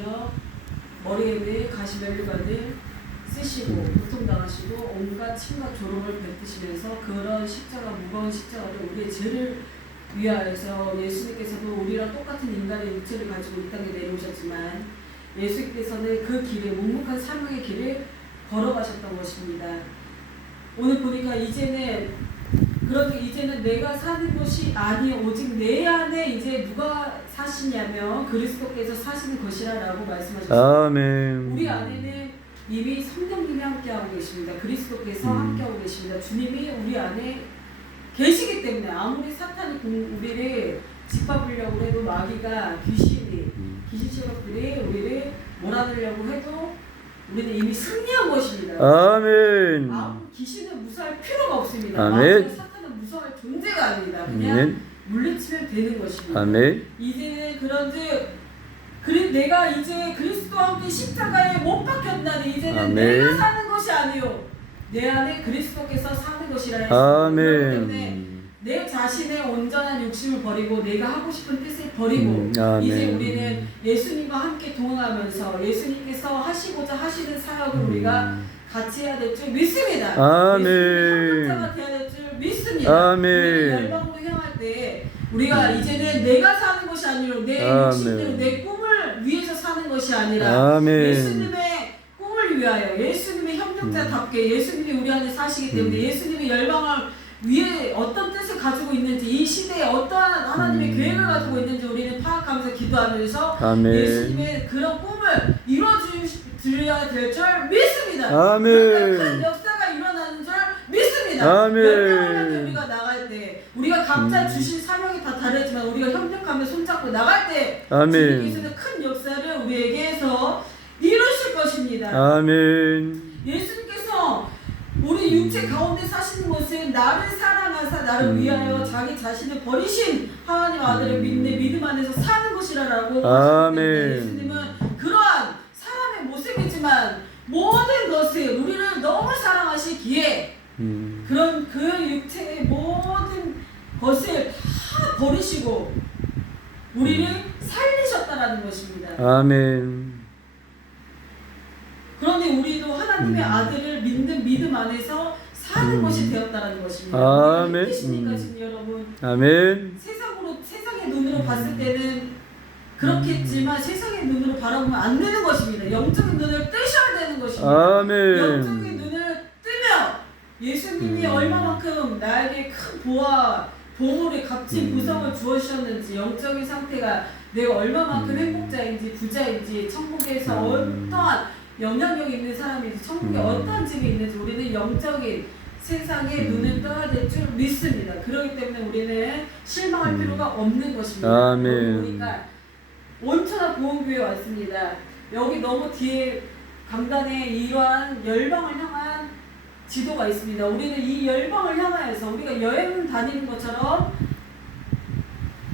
받으시며 머리에는 가시면류관을 쓰시고 고통당하시고 온갖 침과 조롱을 뱉으시면서 그런 십자가, 무거운 십자가를 우리의 죄를 위하여서 예수님께서도 우리랑 똑같은 인간의 육체를 가지고 이 땅에 내려오셨지만 예수님께서는 그 길에 묵묵한 사명의 길을 걸어가셨던 것입니다. 오늘 보니까 이제는 내가 사는 것이 아니요 오직 내 안에 이제 누가 사시냐면 그리스도께서 사시는 것이라라고 말씀하셨습니다. 아멘. 우리 안에는 이미 성령님이 함께하고 계십니다. 그리스도께서 함께하고 계십니다. 주님이 우리 안에 계시기 때문에 아무리 사탄이 우리를 짓밟으려고 해도 마귀가 귀신 세력들이 우리를 몰아내려고 해도 우리는 이미 승리한 것입니다. 아멘. 귀신은 무서워할 필요가 없습니다. 아멘. 사탄은 무서워할 존재가 아닙니다. 그냥 물리치면 되는 것입니다. 아멘. 이제는 내가 이제 그리스도와 함께 십자가에 못 박혔나니 이제는 아멘. 내가 사는 것이 아니요 내 안에 그리스도께서 사는 것이라 했습니다. 그렇기 때문에 내 자신의 온전한 욕심을 버리고 내가 하고 싶은 뜻을 버리고 이제 우리는 예수님과 함께 동행하면서 예수님께서 하시고자 하시는 사역을 우리가 같이 해야 될 줄 믿습니다. 아멘. 예수님의 협력자가 되어야 될 줄 믿습니다. 아멘. 우리는 열방으로 향할 때 우리가 이제는 내가 사는 것이 아니라 내 욕심대로 내 꿈을 위해서 사는 것이 아니라 예수님의 꿈을 위하여 예수님의 협력자답게 예수님이 우리 안에 사시기 때문에 예수님의 열방을 위에 어떤 뜻을 가지고 있는지 이 시대에 어떠한 하나님의 계획을 가지고 있는지 우리는 파악하면서 기도하면서 예수님의 그런 꿈을 이루어드려야 될 줄 믿습니다. 아멘. 큰 역사가 일어나는 줄 믿습니다. 아멘. 열방을 향해 우리가 나갈 때 우리가 각자 주신 사명이 다 다르지만 우리가 협력하며 손잡고 나갈 때 주님께서는 큰 역사를 우리에게서 이루실 것입니다. 아멘. 예수님께서 우리 육체 가운데 사시는 것은 나를 사랑하사 나를 위하여 자기 자신을 버리신 하나님 아들의 믿음 안에서 사는 것이라고 하셨는데 예수님은 그러한 사람의 모습이지만 모든 것을 우리를 너무 사랑하시기에 그런 그 육체의 모든 것을 다 버리시고 우리를 살리셨다라는 것입니다. 아멘. 그러니 우리도 하나님의 아들을 믿는 믿음 안에서 사는 것이 되었다라는 것입니다. 아멘. 믿으십니까 지금 여러분? 아멘. 세상의 눈으로 봤을 때는 그렇겠지만 세상의 눈으로 바라보면 안 되는 것입니다. 영적인 눈을 뜨셔야 되는 것입니다. 아멘. 영적인 눈을 뜨면 예수님이 얼마만큼 나에게 큰 보물의 값진 보상을 주셨는지 영적인 상태가 내가 얼마만큼 행복자인지 부자인지 천국에서 어떠한 영향력 있는 사람인지 천국에 어떠한 집이 있는지 우리는 영적인 세상에 눈을 떠야 될 줄 믿습니다. 그렇기 때문에 우리는 실망할 필요가 없는 것입니다. 아멘. 보니까 온천하 보험교회에 왔습니다. 여기 너무 뒤에 강단에 이러한 열방을 향한 지도가 있습니다. 우리는 이 열방을 향하여서 우리가 여행 다니는 것처럼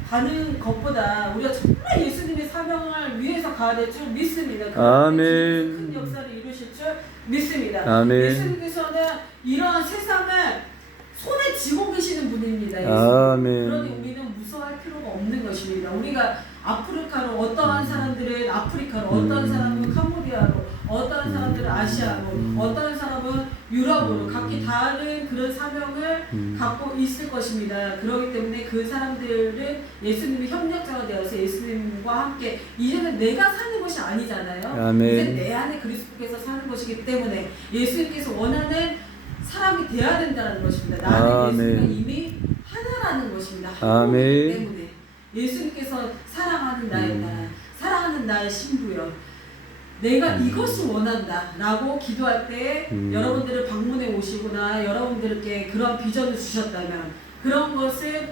가는 것보다 우리가 정말 예수님의 사명을 위해서 가야 될 줄 믿습니다. 아멘. 큰 역사를 이루실 줄 믿습니다. 아멘. 예수님께서는 이러한 세상을 손에 쥐고 계시는 분입니다. 아멘. 그러니 우리는 무서워할 필요가 없는 것입니다. 우리가 아프리카로 어떠한 사람들은 아프리카로 어떠한 사람은 캄보디아로 어떠한 사람들은 아시아로 어떠한 사람은 유럽으로 각기 다른 그런 사명을 갖고 있을 것입니다. 그렇기 때문에 그 사람들은 예수님의 협력자가 되어서 예수님과 함께 이제는 내가 사는 것이 아니잖아요. 아멘. 이제 내 안에 그리스도께서 사는 것이기 때문에 예수님께서 원하는 사람이 되어야 된다는 것입니다. 나는 예수님과 이미 하나라는 것입니다. 하나이기 때문에 예수님께서 사랑하는 나의 딸, 사랑하는 나의 신부여, 내가 이것을 원한다 라고 기도할 때 여러분들을 방문해 오시거나 여러분들께 그런 비전을 주셨다면 그런 것은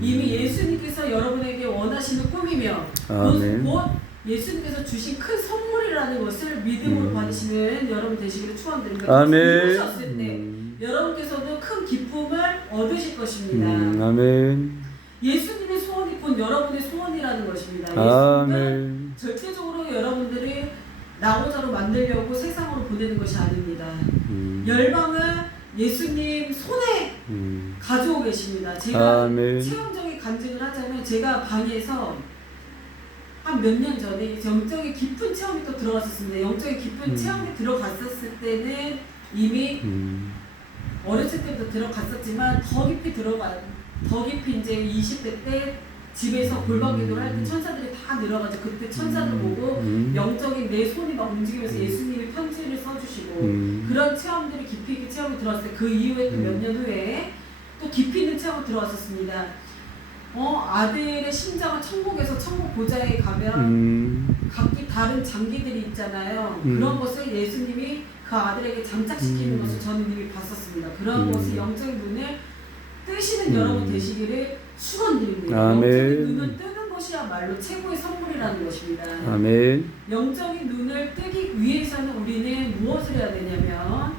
이미 예수님께서 여러분에게 원하시는 꿈이며 그것은 곧 예수님께서 주신 큰 선물이라는 것을 믿음으로 받으시는 여러분 되시기를 축원드립니다. 아멘. 이루셨을 때 여러분께서도 큰 기쁨을 얻으실 것입니다. 아멘. 예수님의 소원이 곧 여러분의 소원이라는 것입니다. 예수님은 아멘. 절대적으로 여러분들이 나고자로 만들려고 세상으로 보내는 것이 아닙니다. 열방은 예수님 손에 가지고 계십니다. 제가 체험적인 간증을 하자면 제가 방에서 한 몇 년 전에 영적인 깊은 체험 들어갔었습니다. 영적인 깊은 체험에 들어갔었을 때는 이미 어렸을 때부터 들어갔었지만 더 깊이 이제 20대 때 집에서 골방기도를 할 때 천사들이 다 내려가죠. 그때 천사들 보고 영적인 내 손이 막 움직이면서 예수님이 편지를 써주시고 그런 체험들이 깊이 있게 체험에 들어왔을 때 그 이후에 또 몇 년 후에 또 깊이 있는 체험에 들어왔었습니다. 아들의 심장은 천국에서 천국 보좌에 가면 각기 다른 장기들이 있잖아요. 그런 것을 예수님이 그 아들에게 장착시키는 것을 저는 이미 봤었습니다. 그런 것을 영적인 눈을 뜨시는 여러분 되시기를 축원드립니다. 영적인 눈을 뜨는 것이야말로 최고의 선물이라는 것입니다. 아멘. 영적인 눈을 뜨기 위해서는 우리는 무엇을 해야 되냐면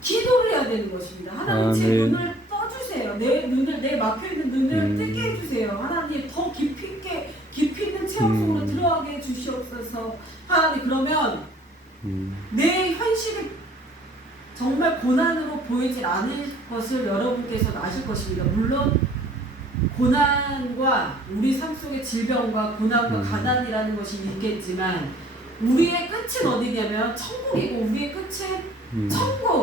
기도를 해야 되는 것입니다. 하나님 제 눈을 떠주세요. 내 막혀있는 눈을 뜨게 해주세요. 하나님 더 깊이 있는 체험 속으로 들어가게 해주시옵소서. 하나님 그러면 내 현실이 정말 고난으로 보이질 않을 것을 여러분께서 아실 것입니다. 물론 고난과 우리 삶 속의 질병과 고난과 가난이라는 것이 있겠지만 우리의 끝은 어디냐면 천국이고 우리의 끝은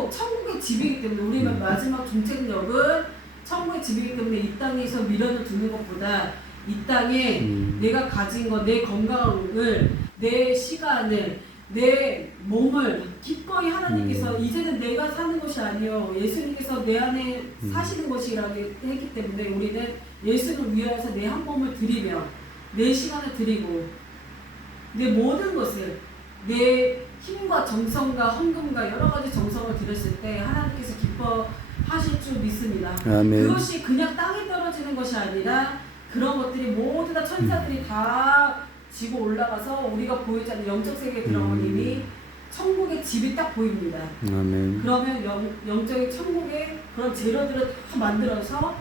천국의 집이기 때문에 우리의 마지막 종착역은 천국의 집이기 때문에 이 땅에서 미련을 두는 것보다 이 땅에 내가 가진 것, 내 건강을, 내 시간을, 내 몸을 기꺼이 하나님께서 이제는 내가 사는 것이 아니요 예수님께서 내 안에 사시는 것이라고 했기 때문에 우리는 예수를 위하여서 내 한 몸을 드리며 내 시간을 드리고 내 모든 것을 내 힘과 정성과 헌금과 여러 가지 정성을 드렸을 때 하나님께서 기뻐하실 줄 믿습니다. 아멘. 그것이 그냥 땅에 떨어지는 것이 아니라 그런 것들이 모두 다 천사들이 다 지고 올라가서 우리가 보이지 않는 영적 세계에 들어가면 이미 천국의 집이 딱 보입니다. 아멘. 그러면 영적인 천국의 그런 재료들을 다 만들어서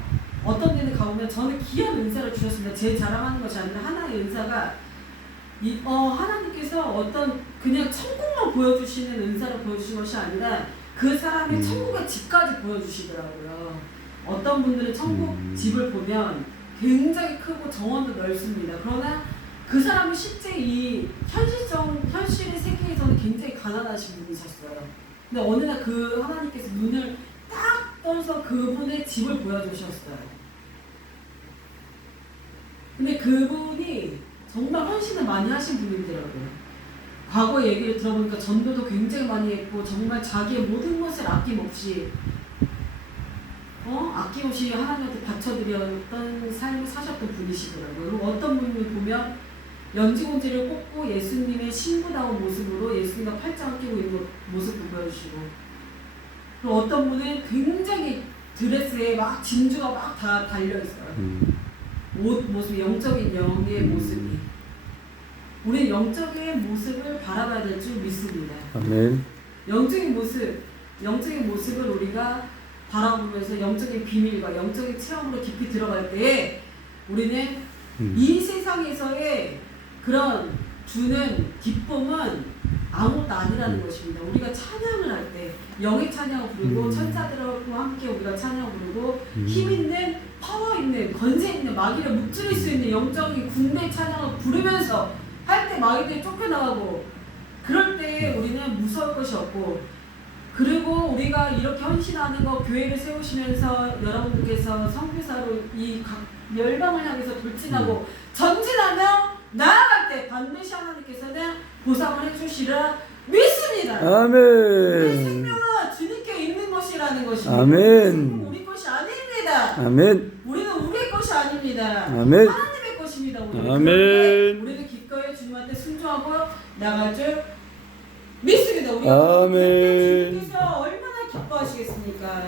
어떤 데는 가보면 저는 귀한 은사를 주셨습니다. 제 자랑하는 것이 아니라 하나의 은사가 하나님께서 어떤 그냥 천국만 보여주시는 은사를 보여주신 것이 아니라 그 사람의 천국의 집까지 보여주시더라고요. 어떤 분들은 천국 집을 보면 굉장히 크고 정원도 넓습니다. 그러나 그 사람은 실제 이 현실의 세계에서는 굉장히 가난하신 분이셨어요. 근데 어느 날 그 하나님께서 눈을 딱 떠서 그분의 집을 보여주셨어요. 근데 그분이 정말 헌신을 많이 하신 분이더라고요. 과거 얘기를 들어보니까 전도도 굉장히 많이 했고 정말 자기의 모든 것을 아낌없이 하나님한테 바쳐드렸던 삶을 사셨던 분이시더라고요. 그리고 어떤 분을 보면 연지곤지를 꽂고 예수님의 신부다운 모습으로 예수님과 팔짱을 끼고 있는 모습도 보여주시고 그리고 어떤 분은 굉장히 드레스에 막 진주가 막 다 달려있어요. 옷 모습이 영적인 영의 모습이 우리는 영적인 모습을 바라봐야 될 줄 믿습니다. 아멘. 영적인 모습을 우리가 바라보면서 영적인 비밀과 영적인 체험으로 깊이 들어갈 때에 우리는 이 세상에서의 그런 주는 기쁨은 아무것도 아니라는 것입니다. 우리가 찬양을 할 때 영의 찬양을 부르고 천사들과 함께 우리가 찬양을 부르고 힘 있는 파워 있는 권세 있는 마귀를 무찌를 수 있는 영적인 군대 찬양을 부르면서 할 때 마귀들이 쫓겨나가고 그럴 때 우리는 무서울 것이 없고 그리고 우리가 이렇게 헌신하는 거 교회를 세우시면서 여러분들께서 선교사로 이 열방을 향해서 돌진하고 전진하며 나아갈 때 반드시 하나님께서는 보상을 해주시라 믿습니다. 아멘. 우리 생명은 주님께 있는 것이라는 것입니다. 아멘. 우리 것이 아닙니다. 아멘. 우리는 우리의 것이 아닙니다. 아멘. 하나님의 것입니다. 우리는. 아멘. 우리는 기꺼이 주님한테 순종하고 나갈 줄 믿습니다. 우리 아멘. 주님께서 얼마나 기뻐하시겠습니까?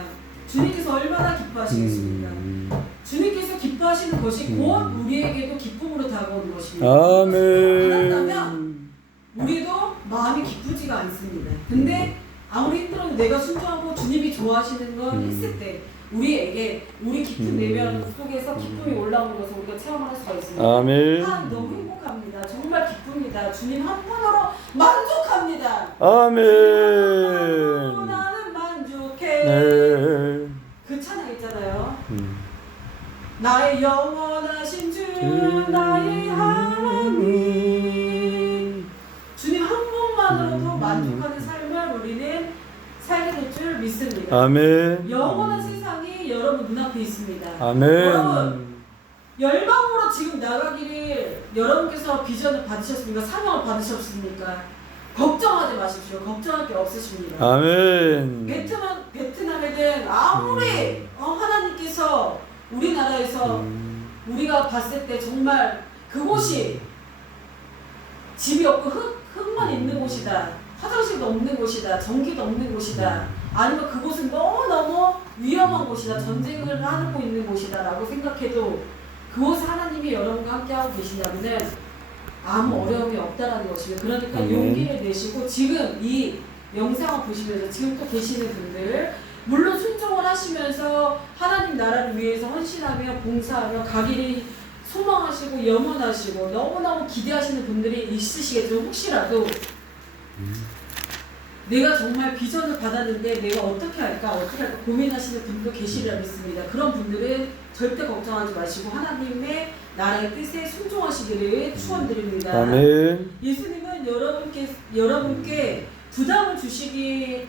주님께서 얼마나 기뻐하시겠습니까? 주님께서 기뻐하시는 것이 곧 우리에게도 기쁨으로 다가오는 것입니다. 아멘. 그렇다면 우리도 마음이 기쁘지가 않습니다. 근데 아무리 힘들어도 내가 순종하고 주님이 좋아하시는 걸 했을 때 우리에게 우리 깊은 내면 속에서 기쁨이 올라오는 것을 우리가 체험할 수가 있습니다. 아멘. 너무 행복합니다. 정말 기쁩니다. 주님 한 분으로 만족합니다. 아멘. 나는 만족해. 네. 그 찬양 있잖아요. 나의 영원하신 주 나의 하나님 주님 한 그것만으로도 만족하는 삶을 우리는 살게 될 줄 믿습니다. 아멘. 영원한 세상이 여러분 눈앞에 있습니다. 아멘. 여러분 열방으로 지금 나가기를 여러분께서 비전을 받으셨습니까? 사명을 받으셨습니까? 걱정하지 마십시오. 걱정할 게 없으십니다. 아멘. 베트남에는 아무리 하나님께서 우리나라에서 우리가 봤을 때 정말 그곳이 집이 없고 흙만 있는 곳이다. 화장실도 없는 곳이다. 전기도 없는 곳이다. 아니면 그곳은 너무너무 위험한 곳이다. 전쟁을 하고 있는 곳이다 라고 생각해도 그곳에 하나님이 여러분과 함께하고 계신다면 아무 어려움이 없다라는 것입니다. 그러니까 용기를 내시고 지금 이 영상을 보시면서 지금 또 계시는 분들 물론 순종을 하시면서 하나님 나라를 위해서 헌신하며 봉사하며 가기를 소망하시고 염원하시고 너무너무 기대하시는 분들이 있으시겠지만 혹시라도 내가 정말 비전을 받았는데 내가 어떻게 할까 고민하시는 분도 계시리라 믿습니다. 그런 분들은 절대 걱정하지 마시고 하나님의 나라의 뜻에 순종하시기를 축원드립니다. 아멘. 예수님은 여러분께 부담을 주시기를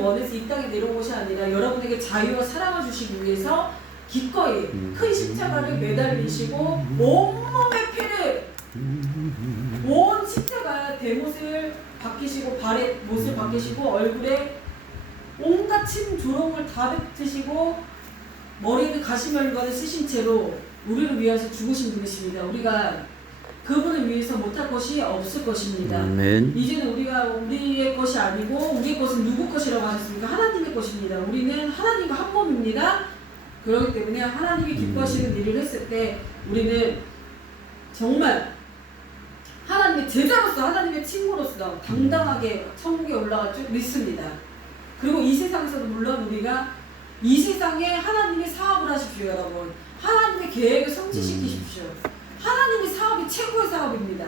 원해서 이 땅에 내려온 것이 아니라 여러분에게 자유와 사랑을 주시기 위해서 기꺼이 큰 십자가를 매달리시고 온몸의 피를 온 십자가의 대못을 박히시고 발에 못을 박히시고 얼굴에 온갖 침 조롱을 다 뱉으시고 머리에는 가시면가를 쓰신 채로 우리를 위해서 죽으신 분이십니다. 우리가 그분을 위해서 못할 것이 없을 것입니다. 아멘. 이제는 우리가 우리의 것이 아니고 우리의 것은 누구 것이라고 하셨습니까? 하나님의 것입니다. 우리는 하나님과 한 몸입니다. 그렇기 때문에 하나님이 기뻐하시는 일을 했을 때 우리는 정말 하나님의 제자로서 하나님의 친구로서 당당하게 천국에 올라갈 줄 믿습니다. 그리고 이 세상에서도 물론 우리가 이 세상에 하나님의 사업을 하십시오. 여러분 하나님의 계획을 성취시키십시오. 하나님의 사업이 최고의 사업입니다.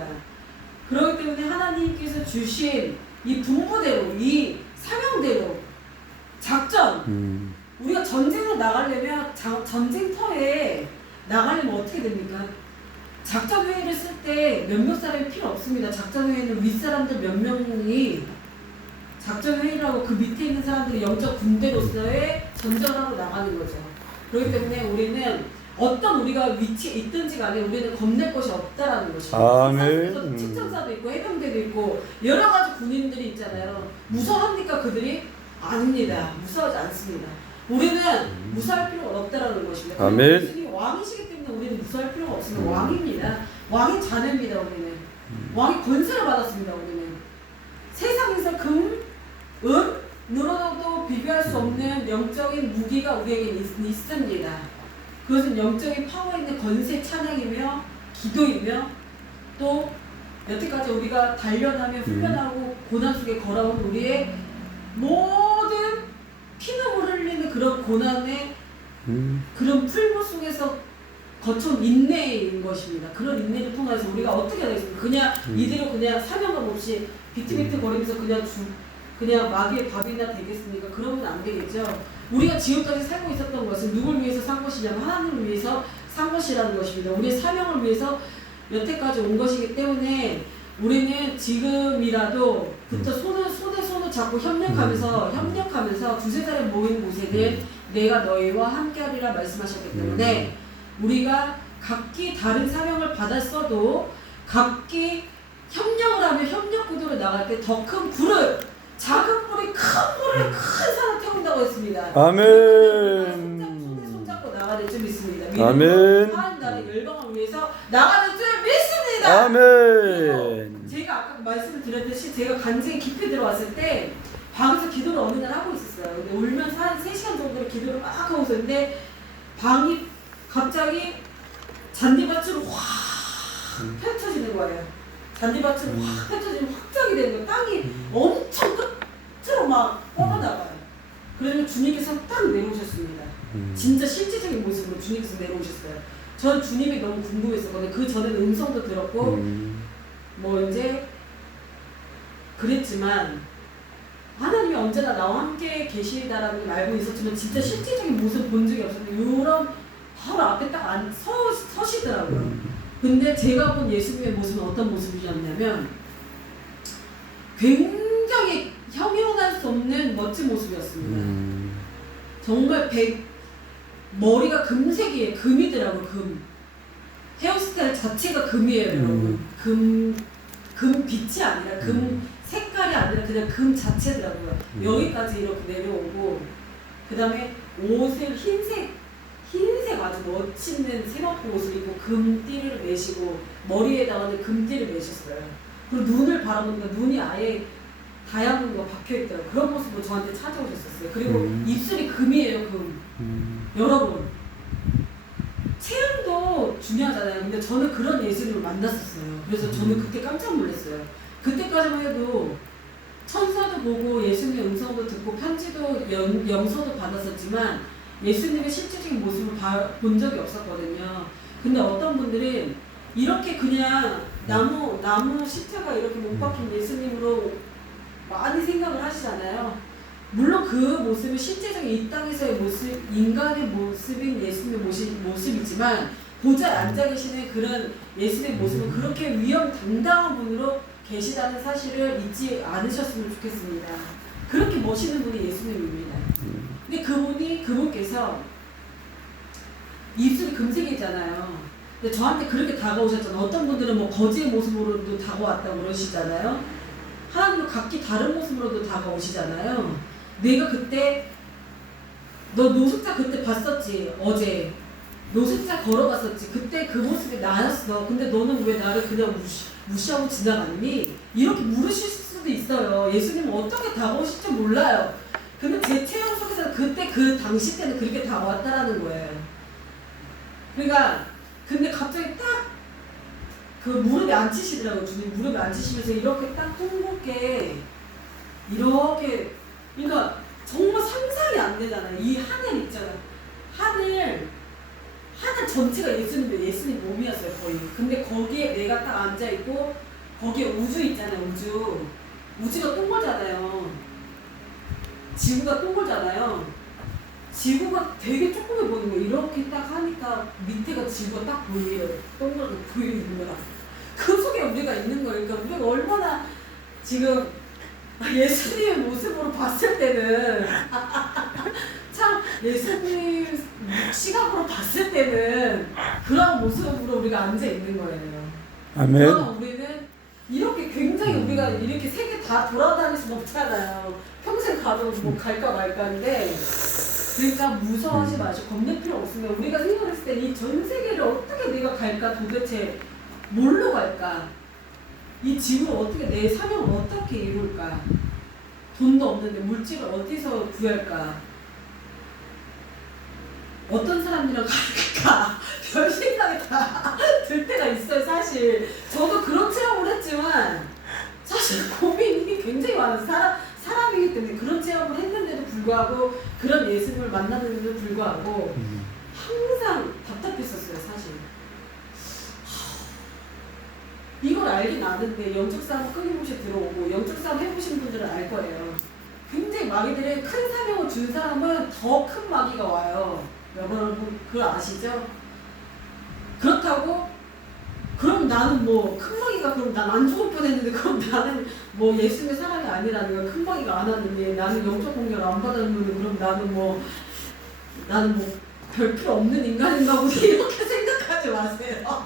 그렇기 때문에 하나님께서 주신 이 분부대로 이 사명대로 작전 우리가 전쟁을 나가려면 전쟁터에 나가려면 어떻게 됩니까? 작전회의를 쓸 때 몇몇 사람이 필요 없습니다. 작전회의는 윗사람들 몇 명이 작전회의라고 그 밑에 있는 사람들이 영적 군대로서의 전전을 하고 나가는 거죠. 그렇기 때문에 우리는 어떤 우리가 위치에 있든지 간에 우리는 겁낼 것이 없다라는 것입니다. 세상에서 측전사도 있고 해병대도 있고 여러 가지 군인들이 있잖아요. 무서워합니까 그들이? 아닙니다. 무서워하지 않습니다. 우리는 무서워할 필요가 없다라는 것입니다. 아멘. 예수님이 왕이시기 때문에 우리는 무서워할 필요가 없습니다. 왕입니다. 왕의 자녀입니다. 우리는 왕의 권세를 받았습니다. 우리는 세상에서 금, 은으로도 비교할 수 없는 영적인 무기가 우리에게 있습니다. 그것은 영적인 파워 있는 권세 찬양이며 기도이며 또 여태까지 우리가 단련하며 훈련하고 고난 속에 걸어온 우리의 모든 피눈물 흘리는 그런 고난의 그런 풀무 속에서 거쳐온 인내인 것입니다. 그런 인내를 통해서 우리가 어떻게 하겠습니까? 그냥 이대로 그냥 사명감 없이 비트비트 거리면서 그냥 마귀의 밥이나 되겠습니까? 그러면 안 되겠죠. 우리가 지금까지 살고 있었던 것은 누굴 위해서 산 것이냐면 하나님을 위해서 산 것이라는 것입니다. 우리의 사명을 위해서 여태까지 온 것이기 때문에 우리는 지금이라도 부터 손을 잡고 협력하면서 두세 달에 모인 곳에는 내가 너희와 함께하리라 말씀하셨기 때문에 우리가 각기 다른 사명을 받았어도 각기 협력을 하며 협력 구도로 나갈 때 더 큰 불을 작은 불이 큰 불을 큰 산을 태운다고 했습니다. 아멘. 손잡고 나가는 줄 믿습니다. 아멘. 하나님 나라의 열방을 위해서 나가는 줄 믿습니다. 아멘. 제가 아까 말씀을 드렸듯이 제가 간증에 깊이 들어왔을 때 방에서 기도를 어느 날 하고 있었어요. 근데 울면서 한 3시간 정도를 기도를 막 하고 있었는데 방이 갑자기 잔디밭으로 확 펼쳐지는 거예요. 잔디밭으로 확 펼쳐지면 확장이 되는 거예요. 땅이 엄청 끝으로 막 뻗어나가요. 그러면 주님께서 딱 내려오셨습니다. 진짜 실질적인 모습으로 주님께서 내려오셨어요. 전 주님이 너무 궁금했었거든요. 그 전에는 음성도 들었고 뭐 이제 그랬지만 하나님이 언제나 나와 함께 계시다라는 걸 알고 있었지만 진짜 실질적인 모습을 본 적이 없었는데 이런 바로 앞에 딱 서시더라고요. 근데 제가 본 예수님의 모습은 어떤 모습이었냐면 굉장히 형용할 수 없는 멋진 모습이었습니다. 정말 머리가 금색이에요. 금이더라고, 금. 헤어스타일 자체가 금이에요, 여러분. 금 빛이 아니라, 금 색깔이 아니라 그냥 금 자체더라고요. 여기까지 이렇게 내려오고, 그 다음에 옷을 흰색 아주 멋있는 세마포 옷을 입고 금띠를 매시고, 머리에다가는 금띠를 매셨어요. 그리고 눈을 바라보니까 눈이 아예 다이아몬드가 박혀있더라고요. 그런 모습으로 저한테 찾아오셨었어요. 그리고 입술이 금이에요, 금. 여러분, 체형도 중요하잖아요. 근데 저는 그런 예수님을 만났었어요. 그래서 저는 그때 깜짝 놀랐어요. 그때까지만 해도 천사도 보고 예수님의 음성도 듣고 편지도 영서도 받았었지만 예수님의 실질적인 모습을 본 적이 없었거든요. 근데 어떤 분들은 이렇게 그냥 나무 십자가 이렇게 못 박힌 예수님으로 많이 생각을 하시잖아요. 물론 그 모습이 실제적인 이 땅에서의 모습, 인간의 모습인 예수님의 모습이지만 보좌에 앉아 계시는 그런 예수님의 모습은 그렇게 위험당당한 분으로 계시다는 사실을 잊지 않으셨으면 좋겠습니다. 그렇게 멋있는 분이 예수님입니다. 근데 그분께서 입술이 금색이잖아요. 근데 저한테 그렇게 다가오셨잖아요. 어떤 분들은 뭐 거지의 모습으로도 다가왔다고 그러시잖아요. 하나님은 각기 다른 모습으로도 다가오시잖아요. 내가 그때 너 노숙자 그때 봤었지. 어제 노숙자 걸어갔었지. 그때 그 모습이 나였어. 근데 너는 왜 나를 그냥 무시하고 지나갔니? 이렇게 물으실 수도 있어요. 예수님은 어떻게 다가오실지 몰라요. 근데 제 체험 속에서 그때 그 당시 때는 그렇게 다가왔다라는 거예요. 그러니까 근데 갑자기 딱 그 무릎에 앉히시더라고요. 주님 무릎에 앉히시면서 이렇게 딱 통곡게 이렇게, 그러니까 정말 상상이 안 되잖아요. 이 하늘 있잖아요. 하늘 전체가 예수님 몸이었어요, 거의. 근데 거기에 내가 딱 앉아있고 거기에 우주 있잖아요. 우주가 동그랗잖아요. 지구가 동그랗잖아요. 지구가 되게 조그매 보이는 거예요. 이렇게 딱 하니까 밑에가 지구가 딱 보여요. 동그랗게 보이는 거라. 그 속에 우리가 있는 거예요. 그러니까 우리가 얼마나 지금 예수님의 모습으로 봤을 때는 참 예수님 시각으로 봤을 때는 그런 모습으로 우리가 앉아 있는 거예요. 아멘. 그러나 우리는 이렇게 굉장히 우리가 이렇게 세계 다 돌아다닐 수 없잖아요. 평생 가도 뭐 갈까 말까인데, 그러니까 무서워하지 마시고 겁낼 필요 없습니다. 우리가 생각했을 때 이 전 세계를 어떻게 내가 갈까, 도대체 뭘로 갈까? 이 지구를 어떻게, 내 사명을 어떻게 이룰까? 돈도 없는데 물질을 어디서 구할까? 어떤 사람이랑 갈까? 별 생각이 다 들 때가 있어요, 사실. 저도 그런 체험을 했지만 사실 고민이 굉장히 많아요. 사람이기 때문에 그런 체험을 했는데도 불구하고, 그런 예수님을 만났는데도 불구하고 항상 답답했었어요, 사실. 이걸 알긴 아는데 영적 싸움 끊임없이 들어오고, 영적 싸움 해보신 분들은 알 거예요. 굉장히 마귀들의 큰 사명을 준 사람은 더 큰 마귀가 와요. 여러분 그거 아시죠? 그렇다고 그럼 나는 뭐 큰 마귀가, 그럼 난 안 죽을 뻔했는데 그럼 나는 뭐 예수님의 사람이 아니라는 거야. 큰 마귀가 안 왔는데 나는 영적 공격을 안 받았는데 그럼 나는 뭐 별 필요 없는 인간인가 보다 이렇게 생각하지 마세요.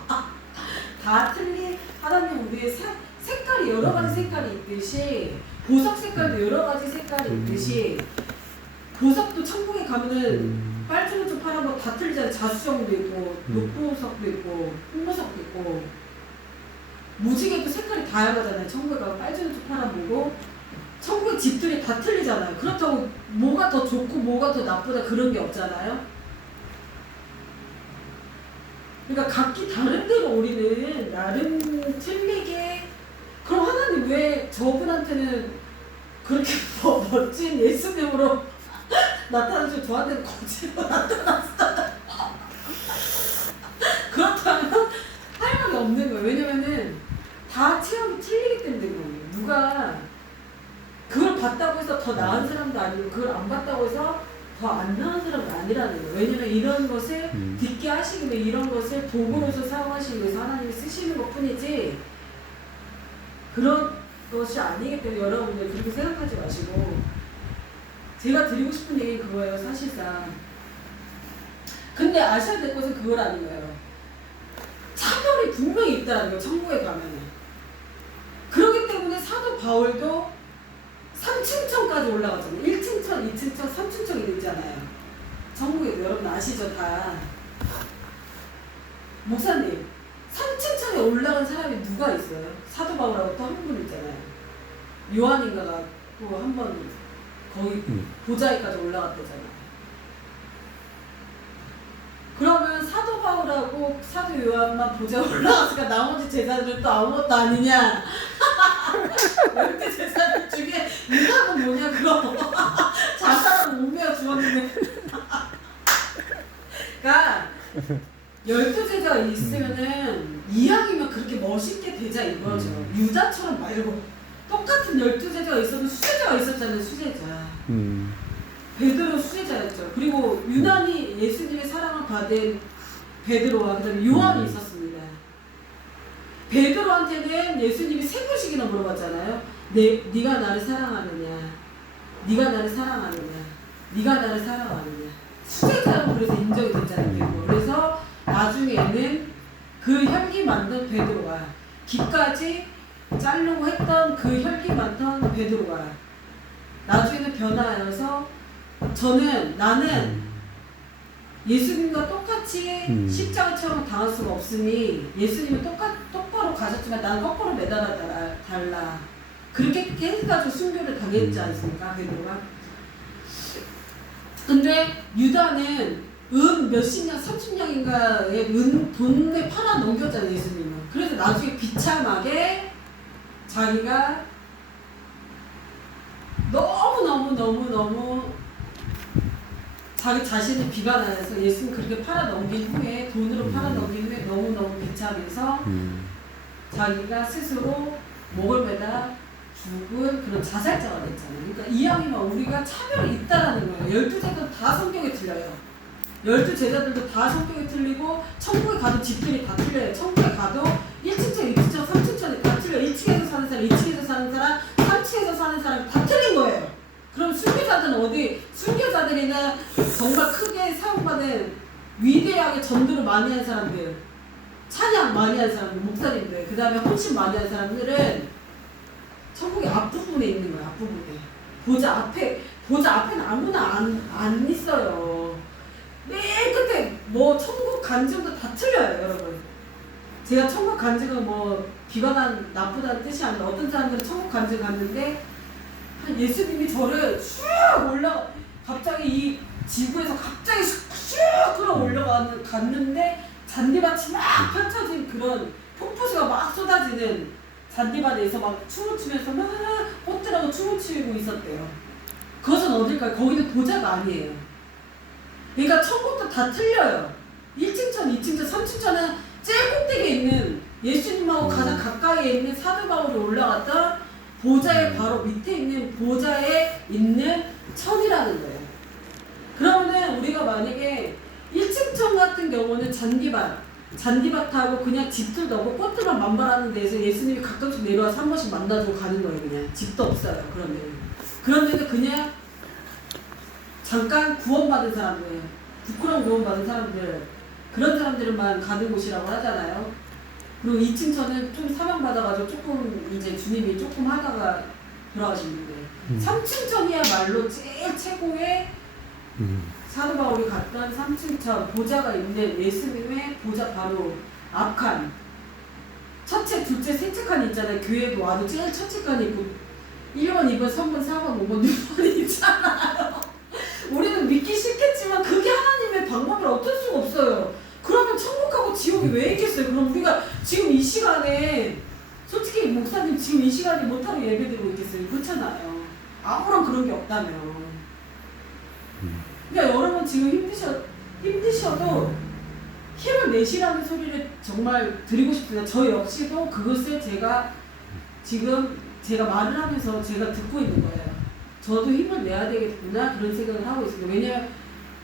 다 틀린, 하나님 우리의 색깔이 여러 가지 색깔이 있듯이, 보석 색깔도 여러 가지 색깔이 있듯이, 보석도 천국에 가면은 빨주노초 파란 거 다 틀리잖아요. 자수정도 있고, 녹보석도 있고, 홍보석도 있고, 무지개도 색깔이 다양하잖아요. 천국에 가면 빨주노초 파란 보고, 천국의 집들이 다 틀리잖아요. 그렇다고 뭐가 더 좋고 뭐가 더 나쁘다 그런 게 없잖아요. 그러니까 각기 다른 대로 우리는 나름 틀리게, 그럼 하나님 왜 저분한테는 그렇게 멋진 예수님으로 나타나시고 저한테는 거지로 나타났어요? 그렇다면 할 말이 없는 거예요. 왜냐면은 다 체험이 틀리기 때문에 그래요. 누가 그걸 봤다고 해서 더 나은 사람도 아니고, 그걸 안 봤다고 해서 더 안 나은 사람도 아니라는 거예요. 왜냐면 이런 것을 듣게 하시기 위해, 이런 것을 도구로서 사용하시기 위해서 하나님이 쓰시는 것 뿐이지, 그런 것이 아니기 때문에 여러분들 그렇게 생각하지 마시고, 제가 드리고 싶은 얘기는 그거예요, 사실상. 근데 아셔야 될 것은 그거라는 거예요. 차별이 분명히 있다는 거예요, 천국에 가면은. 그렇기 때문에 사도 바울도 3층천까지 올라가잖아요. 1층천, 2층천, 3층천이 있잖아요. 천국에. 여러분 아시죠, 다. 목사님, 3층천에 올라간 사람이 누가 있어요? 사도 바울하고 또 한 분 있잖아요. 요한인가가 또 한 번 거기 보좌에까지 올라갔대잖아요. 그러면 사도 바울하고 사도 요한만 보좌에 올라갔으니까 나머지 제자들은 또 아무것도 아니냐? 12 제자들 중에 유다는 뭐냐 그럼? 자살하고 몸매가 죽었는데. 그러니까 12제자가 있으면은 이야기만 그렇게 멋있게 되자 이거죠. 유다처럼 말고 똑같은 12제자가 있어도 수제자가 있었잖아요. 수제자. 베드로 수제자였죠. 그리고 유난히 예수님의 사랑을 받은 베드로와 그다음에 요한이 있었습니다. 베드로한테는 예수님이 3번씩이나 물어봤잖아요. 네가 나를 사랑하느냐? 네가 나를 사랑하느냐? 네가 나를 사랑하느냐? 수제자로 그래서 인정이 됐잖아요. 베드로. 그래서 나중에는 그 혈기 많던 베드로가, 귀까지 자르려고 했던 그 혈기 많던 베드로가 나중에는 변화하여서 나는 예수님과 똑같이 십자가처럼 당할 수가 없으니 예수님은 똑바로 가셨지만 나는 거꾸로 매달아 달라. 그렇게 해가지고 순교를 당했지 않습니까, 베드로가? 근데 유다는 몇십 냥, 30냥인가의 돈을 팔아 넘겼잖아요, 예수님은. 그래서 나중에 비참하게 자기가 너무 자기 자신을 비관하여서 예수님 그렇게 팔아 넘긴 후에, 돈으로 팔아 넘긴 후에 너무너무 비참해서 자기가 스스로 목을 매다 죽은 그런 자살자가 됐잖아요. 그러니까 이왕이면 우리가 차별이 있다라는 거예요. 12제자도 다 성격이 틀려요. 12제자들도 다 성격이 틀리고, 천국에 가도 집들이 다 틀려요. 천국에 가도 1층천, 2층천, 3층천이 다 틀려요. 1층에서 사는 사람, 2층에서 사는 사람, 3층에서 사는 사람 다 틀린 거예요. 그럼 순교자들은 어디, 순교자들이나 정말 크게 사용받은 위대하게 전도를 많이 한 사람들, 찬양 많이 한 사람들, 목사님들, 그 다음에 헌신 많이 한 사람들은 천국의 앞부분에 있는 거야, 앞부분에. 보좌 앞에는 아무나 안 있어요. 맨 끝에 뭐 천국 간증도 다 틀려요, 여러분. 제가 천국 간증은 뭐 비관한, 나쁘다는 뜻이 아니라 어떤 사람들은 천국 간증 갔는데 예수님이 저를 슉 갑자기 이 지구에서 갑자기 슉 끌어올려갔는데 잔디밭이 막 펼쳐진 그런 폭포수가 막 쏟아지는 잔디밭에서 막 춤을 추면서 막 꽃들하고 춤을 추고 있었대요. 그것은 어딜까요? 거기는 보좌가 아니에요. 그러니까 천국도 다 틀려요. 1층천, 2층천, 3층천은 제일 꼭대기에 있는, 예수님하고 가장 가까이에 있는 사도 바울이 올라갔던 보좌의 바로 밑에 있는 보좌에 있는 천이라는 거예요. 그러면은 우리가 만약에 1층천 같은 경우는 잔디밭하고 그냥 집들도 없고 꽃들만 만발하는 데에서 예수님이 가끔씩 내려와서 한 번씩 만나주고 가는 거예요. 그냥 집도 없어요. 그런 데는. 그런 데는 그냥 잠깐 구원받은 사람들, 부끄러운 구원받은 사람들, 그런 사람들만 가는 곳이라고 하잖아요. 그리고 2층천은 좀 사랑받아가지고 조금 이제 주님이 조금 하다가 돌아가시는데, 3층천이야말로 제일 최고의 사도 바울이 갔던 3층천, 보좌가 있는 예수님의 보좌 바로 앞칸, 첫째, 둘째, 셋째 칸이 있잖아요. 교회도 와도 제일 첫째 칸이 있고 1번, 2번, 3번, 4번, 5번, 6번이 있잖아요. 우리는 믿기 싫겠지만 그게 하나님의 방법이라 어쩔 수가 없어요. 그러면 천국하고 지옥이 왜 있겠어요? 그럼 우리가 지금 이 시간에, 솔직히 목사님 지금 이 시간에 못하고 예배드리고 있겠어요? 그렇잖아요. 아무런 그런 게 없다면. 그러니까 여러분 지금 힘드셔도 힘을 내시라는 소리를 정말 드리고 싶습니다. 저 역시도 그것을 제가 말을 하면서 제가 듣고 있는 거예요. 저도 힘을 내야 되겠구나 그런 생각을 하고 있습니다. 왜냐면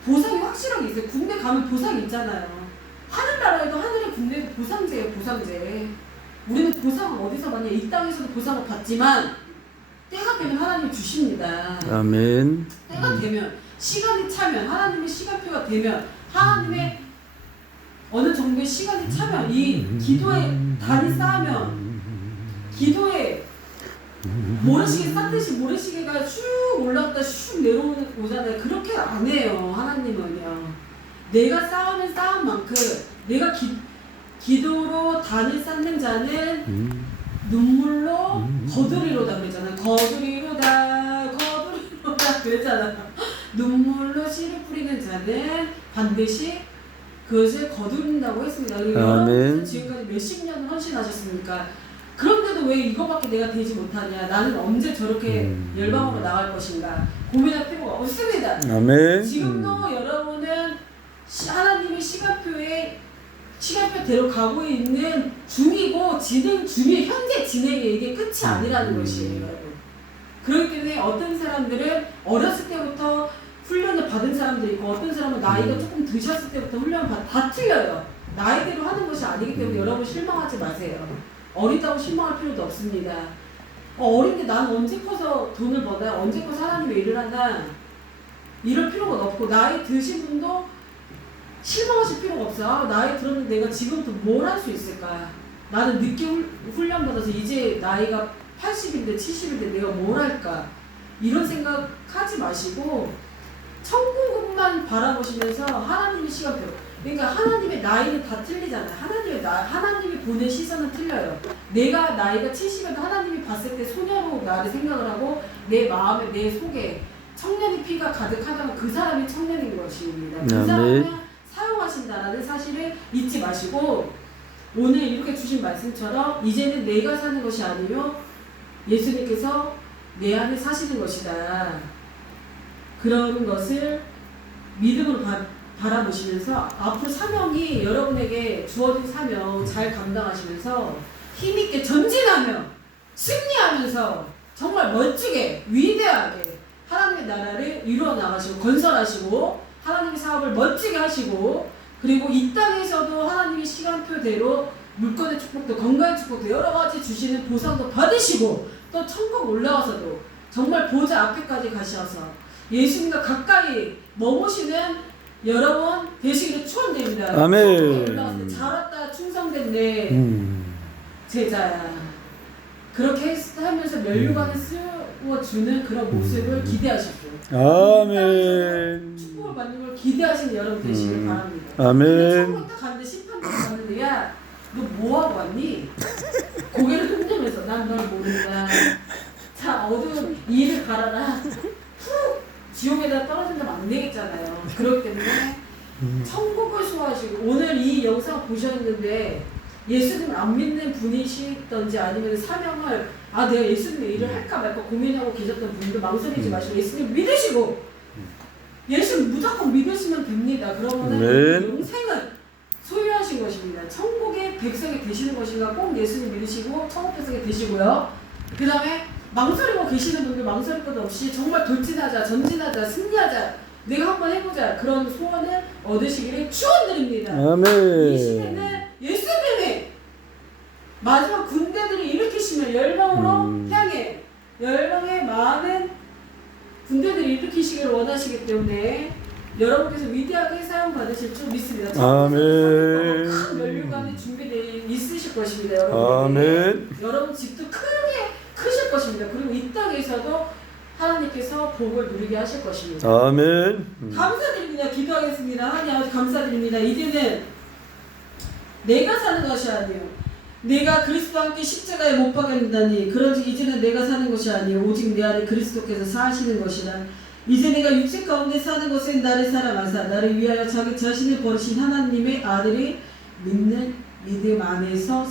보상이 확실하게 있어요. 군대 가면 보상이 있잖아요. 하늘나라에도 하늘의 군대도 보상제예요. 보상제. 우리는 보상을 어디서 받냐? 이 땅에서도 보상을 받지만 때가 되면 하나님이 주십니다. 아멘. 때가 되면, 시간이 차면, 하나님의 시간표가 되면, 하나님의 어느 정도의 시간이 차면, 이 기도에 단이 쌓으면, 기도에 모래시계 쌓듯이 모래시계가 쭉 올라갔다 슉 내려오잖아요. 그렇게 안 해요, 하나님은요. 내가 쌓으면 쌓은 만큼, 내가 기도로 단을 쌓는 자는 눈물로 거두리로다 그랬잖아. 거두리로다 그랬잖아. 눈물로 씨를 뿌리는 자는 반드시 그것을 거두린다고 했습니다. 여러분은 지금까지 몇십 년을 헌신하셨습니까? 그런데도 왜 이거밖에 내가 되지 못하냐? 나는 언제 저렇게 열방으로 나갈 것인가? 고민할 필요가 없습니다. 아멘. 지금도 여러분은 하나님의 시간표대로 가고 있는 중이고 진행 중에 현재 진행에 이게 끝이 아니라는 것이에요, 여러분. 그렇기 때문에 어떤 사람들은 어렸을 때부터 훈련을 받은 사람도 있고 어떤 사람은 나이가 조금 드셨을 때부터 훈련을 다 틀려요. 나이대로 하는 것이 아니기 때문에 여러분 실망하지 마세요. 어리다고 실망할 필요도 없습니다. 어린데 난 언제 커서 돈을 버나? 언제 커서 하나님의 일을 하나? 이럴 필요가 없고 나이 드신 분도 실망하실 필요가 없어. 나이 들었는데 내가 지금부터 뭘 할 수 있을까? 나는 늦게 훈련받아서 이제 나이가 80인데 70인데 내가 뭘 할까? 이런 생각하지 마시고 천국만 바라보시면서 하나님의 시간표. 그러니까 하나님의 나이는 다 틀리잖아요. 하나님이 보는 시선은 틀려요. 내가 나이가 70에도 하나님이 봤을 때 소녀로 나를 생각을 하고 내 마음에 내 속에 청년의 피가 가득하다면 그 사람이 청년인 것입니다. 그 사람을 사용하신다라는 사실을 잊지 마시고 오늘 이렇게 주신 말씀처럼 이제는 내가 사는 것이 아니요 예수님께서 내 안에 사시는 것이다. 그런 것을 믿음으로 바라보시면서 앞으로 사명이 여러분에게 주어진 사명 잘 감당하시면서 힘있게 전진하며 승리하면서 정말 멋지게 위대하게 하나님의 나라를 이루어 나가시고 건설하시고 하나님의 사업을 멋지게 하시고 그리고 이 땅에서도 하나님의 시간표대로 물건의 축복도 건강의 축복도 여러 가지 주시는 보상도 받으시고 또 천국 올라와서도 정말 보좌 앞에까지 가셔서 예수님과 가까이 머무시는 여러분 되시기를 축원드립니다. 아멘. 올라왔을 때 잘 왔다 충성된 내 제자야. 그렇게 하면서 면류관을 씌워주는 그런 모습을 기대하십시오. 아멘. 축복을 받는 걸 기대하시는 여러분 되시길 바랍니다. 아멘. 천국 딱 갔는데 심판대 갔는데 야 너 뭐하고 왔니? 고개를 흔들면서 난 널 모른다. 자 어두운 이를 갈아라. 푹 지옥에다 떨어진다면 안 되겠잖아요. 그렇기 때문에 천국을 소화하시고 오늘 이 영상 보셨는데 예수님을 안 믿는 분이시던지 아니면 사명을 내가 예수님의 일을 할까 말까 고민하고 계셨던 분도 망설이지 마시고 예수님 믿으시고 예수님 무조건 믿으시면 됩니다. 그러면은 영생은 소유하신 것입니다. 천국의 백성이 되시는 것인가 꼭 예수님 믿으시고 천국 백성이 되시고요. 그 다음에 망설이고 계시는 분들 망설일 것 없이 정말 돌진하자 전진하자 승리하자 내가 한번 해보자 그런 소원을 얻으시기를 축원드립니다. 아멘. 이 시대는 예수님이 마지막 군대들을 일으키시면 열방으로 향해 열방의 많은 군대들을 일으키시기를 원하시기 때문에 여러분께서 위대하게 사용받으실 줄 믿습니다. 아멘. 큰 면류관이 준비되어 있으실 것입니다. 아멘. 여러분 집도 크실 것입니다. 그리고 이 땅에서도 하나님께서 복을 누리게 하실 것입니다. 아멘. 감사드립니다. 기도하겠습니다. 하나님 아버지 감사드립니다. 이제는 내가 사는 것이 아니요 내가 그리스도와 함께 십자가에 못 박았다니 그런즉 이제는 내가 사는 것이 아니요 오직 내 안에 그리스도께서 사시는 것이라. 이제 내가 육체 가운데 사는 것은 나를 사랑하사 나를 위하여 자기 자신을 버리신 하나님의 아들이 믿는 믿음 안에서